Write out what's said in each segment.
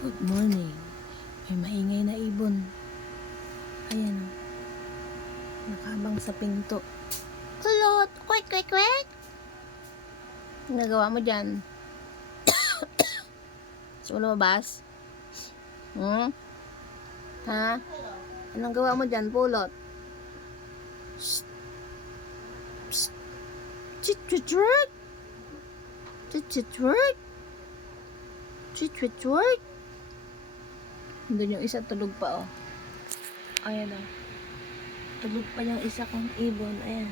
Good morning. May maingay na ibon. Ayan o. Nakabang sa pinto. Kulot! Kwek, kwek, kwek! Nagawa mo dyan? Gusto mo lumabas? Ha? Anong gawa mo dyan, pulot? Shh! Psst! Chit-chit-chit! Chit-chit-chit! Chit-chit-chit! Doon yung isa tulog pa, oh. Ayan, oh. Tulog pa yung isa kong ibon. Ayan.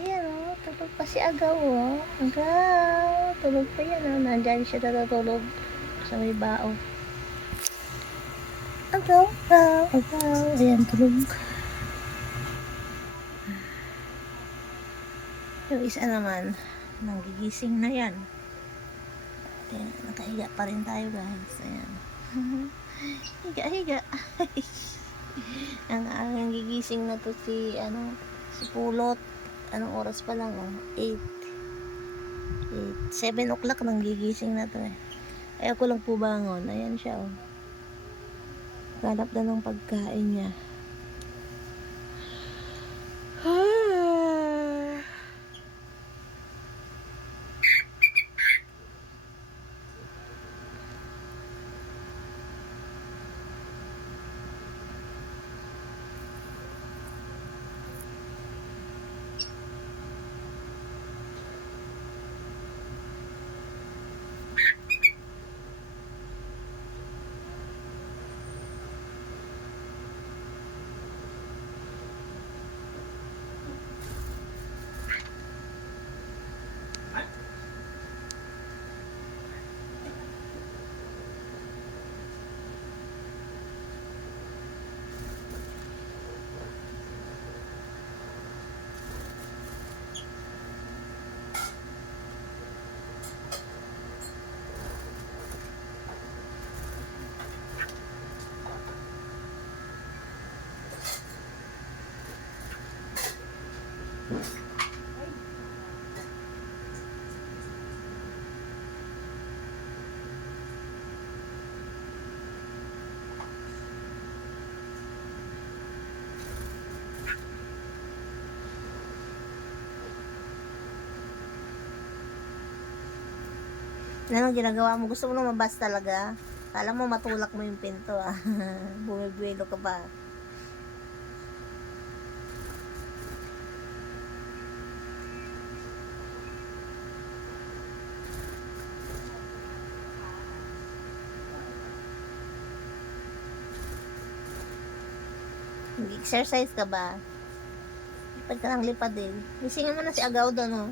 Ayan, oh. Tulog pa si Agaw, oh. Agaw. Tulog pa yan, oh. Nandyan siya natutulog sa may bao. Agaw, agaw, agaw. Ayan, tulog. Yung isa naman, nanggigising na yan. Ayan, nakahiga pa rin tayo, guys. Ayan. Higa. Ang gigising na to si Pulot. Anong oras pa lang, oh? 7 o'clock nang gigising na to, eh. Ay, ako lang po bangon. Ayan siya, oh. Ganap na ng pagkain niya. Anong ginagawa mo? Gusto mo lumabas talaga? Kala mo matulak mo yung pinto, ah. Bumibuelo ka ba? Nag-exercise ka ba? Lipad ka ng lipad, eh. Gisingan mo na si Agaw doon, oh.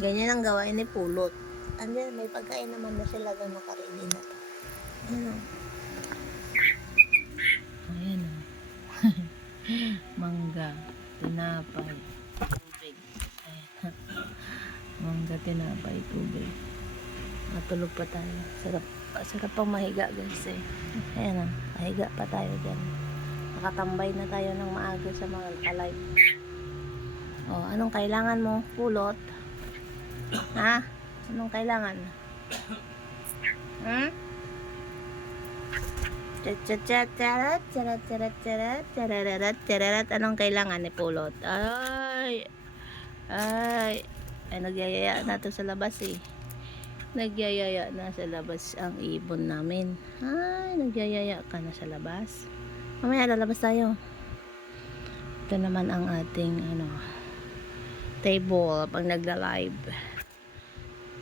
Ganyan ang gawain ni Pulot. Andyan, may pagkain naman na sila doon, nakaready na to. Ayan, oh. Ayan, oh. Mangga, tinapay, tubig. Ayan. Mangga, tinapay, tubig. Matulog pa tayo. Sarap pang mahiga, guys, eh. Ayan, oh. Mahiga pa tayo dyan. Nakatambay na tayo ng maaga sa mga alive. Oh, anong kailangan mo, Pulot? Ha? Anong kailangan? Anong kailangan ni Pulot? Ay, nagyayaya na to sa labas, eh. Nagyayaya na sa labas ang ibon namin. Ay, nagyayaya ka na sa labas. Mamaya lalabas tayo. Ito naman ang ating table pag nagla-live.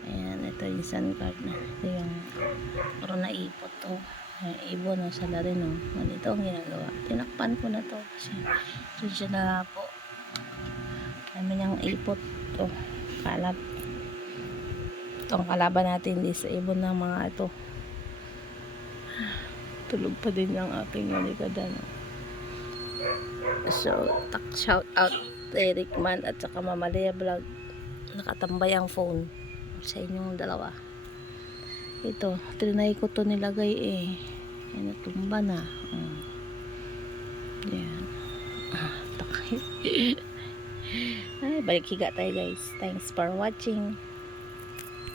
Ayan, ito yung sun card na. Ito yung puro naipot to. Ibon, sala rin, oh. Ganito ang ginagawa. Tinakpan ko na to kasi doon siya na po. Kami niyang ipot to. Kalap. Ito ang kalaban natin di sa ibon ng mga ito. Tulog pa din ang aking nalikadan. So, shout out Eric Man at saka Mama Lea Vlog. Nakatambay ang phone sa inyong dalawa. Ito, trinay ko to nilagay eh. Ay, natumba na. Yan. Ay, balik higa tayo guys. Thanks for watching.